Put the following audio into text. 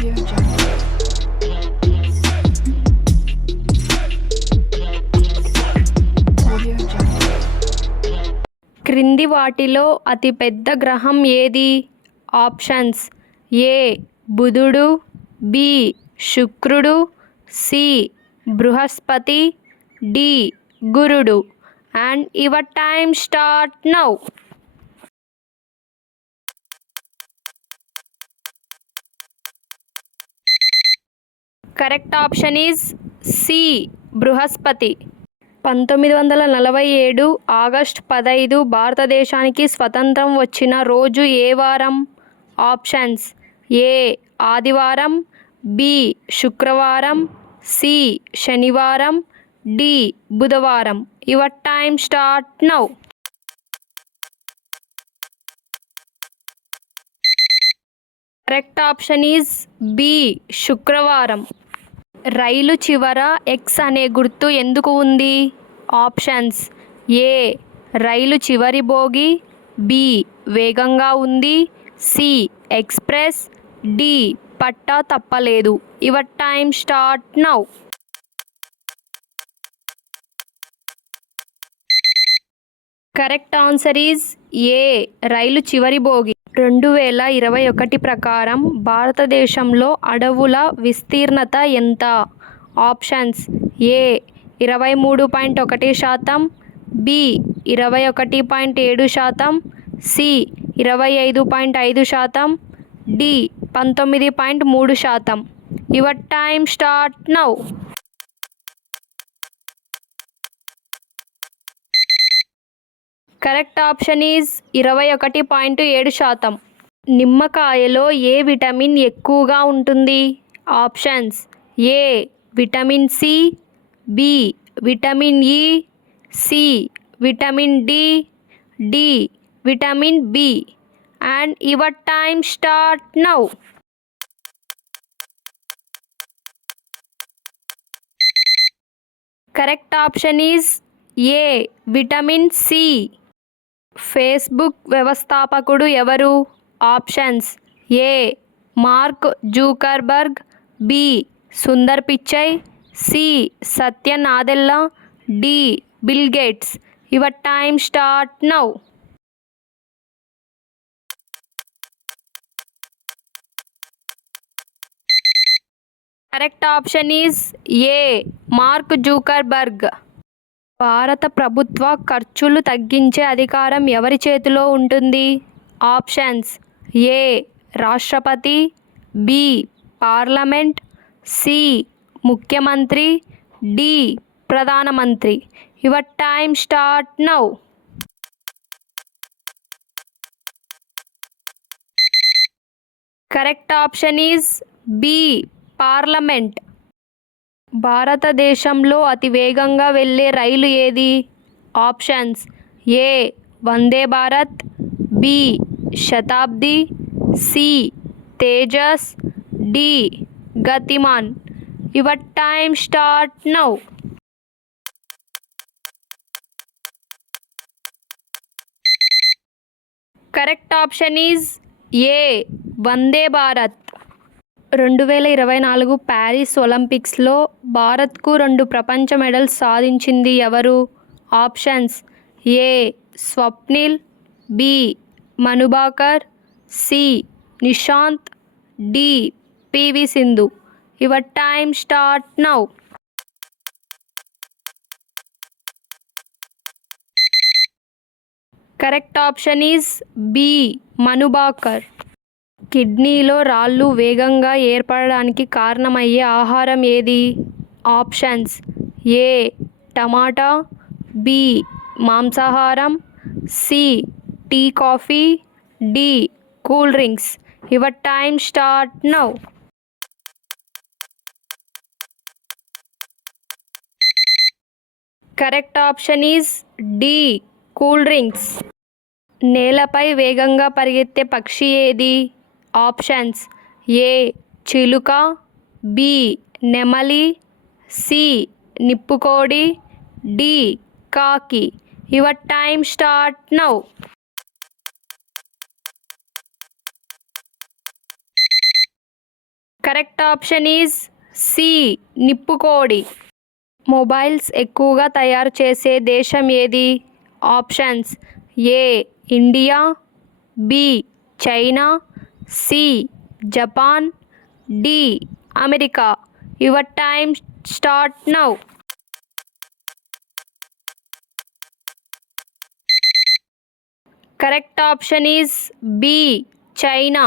క్రింది వాటిలో అతిపెద్ద గ్రహం ఏది? ఆప్షన్స్ ఏ బుధుడు బి శుక్రుడు సి బృహస్పతి డి గురుడు. And your time start now. Correct option is C Brihaspati. పంతొమ్మిది వందల నలభై ఏడు ఆగస్ట్ పదైదు భారతదేశానికి స్వతంత్రం వచ్చిన రోజు ఏ వారం? ఆప్షన్స్ ఏ ఆదివారం బి శుక్రవారం సి శనివారం డి బుధవారం. Your time start now. Correct option is B శుక్రవారం. రైలు చివర ఎక్స్ అనే గుర్తు ఎందుకు ఉంది? Options A. రైలు చివరి బోగి బి. వేగంగా ఉంది సి. Express D. పట్టా తప్పలేదు. Your time start now. Correct answer is A. రైలు చివరి బోగి. రెండు వేల ఇరవై ఒకటి ప్రకారం భారతదేశంలో అడవుల విస్తీర్ణత ఎంత? Options A. ఇరవై మూడు పాయింట్ ఒకటి శాతం. బి. ఇరవై ఒకటి పాయింట్ ఏడు శాతం. సి. ఇరవై ఐదు పాయింట్ ఐదు శాతం. డి. పంతొమ్మిది పాయింట్ మూడు శాతం. Your time start now. Correct option is ఇరవై ఒకటి పాయింట్ ఏడు శాతం. నిమ్మకాయలో ఏ విటమిన్ ఎక్కువగా ఉంటుంది? Options A vitamin C B vitamin E C vitamin D D vitamin B. And your time start now. Correct option is A vitamin C. Facebook వ్యవస్థాపకుడు ఎవరు? Options A. Mark Zuckerberg B. Sundar Pichai C. Satya Nadella D. Bill Gates. Your time start now. Correct option is A. Mark Zuckerberg. భారత ప్రభుత్వ ఖర్చులు తగ్గించే అధికారం ఎవరి చేతిలో ఉంటుంది? Options A. రాష్ట్రపతి బి. Parliament C. ముఖ్యమంత్రి డి. ప్రధానమంత్రి. Your time start now. Correct option is B. Parliament. భారతదేశంలో అతి వేగంగా వెళ్ళే రైలు ఏది? Options A Vande Bharat B Shatabdi C Tejas D Gatimaan. Your time start now. Correct option is A Vande Bharat. రెండు వేల ఇరవై నాలుగు ప్యారిస్ ఒలింపిక్స్లో భారత్కు రెండు ప్రపంచ మెడల్స్ సాధించింది ఎవరు? Options A. Swapnil B. Manu Bhaker C. Nishant D. PV Sindhu. Your time start now. Correct option is B. Manu Bhaker కిడ్నీలో రాళ్ళు వేగంగా ఏర్పడడానికి కారణమయ్యే ఆహారం ఏది? Options A. టమాటా బి. మాంసాహారం C. Tea coffee D. Cool drinks. Your time start now. Correct option is D. Cool drinks. నేలపై వేగంగా పరిగెత్తే పక్షి ఏది? ఆప్షన్స్ ఏ చిలుక బి నెమలి సి నిప్పుకోడి డి కాకి. Your time start now. Correct option is C నిప్పుకోడి. Mobiles ఎక్కువగా తయారు చేసే దేశం ఏది? Options A India B China C Japan D America your time start now correct option is B China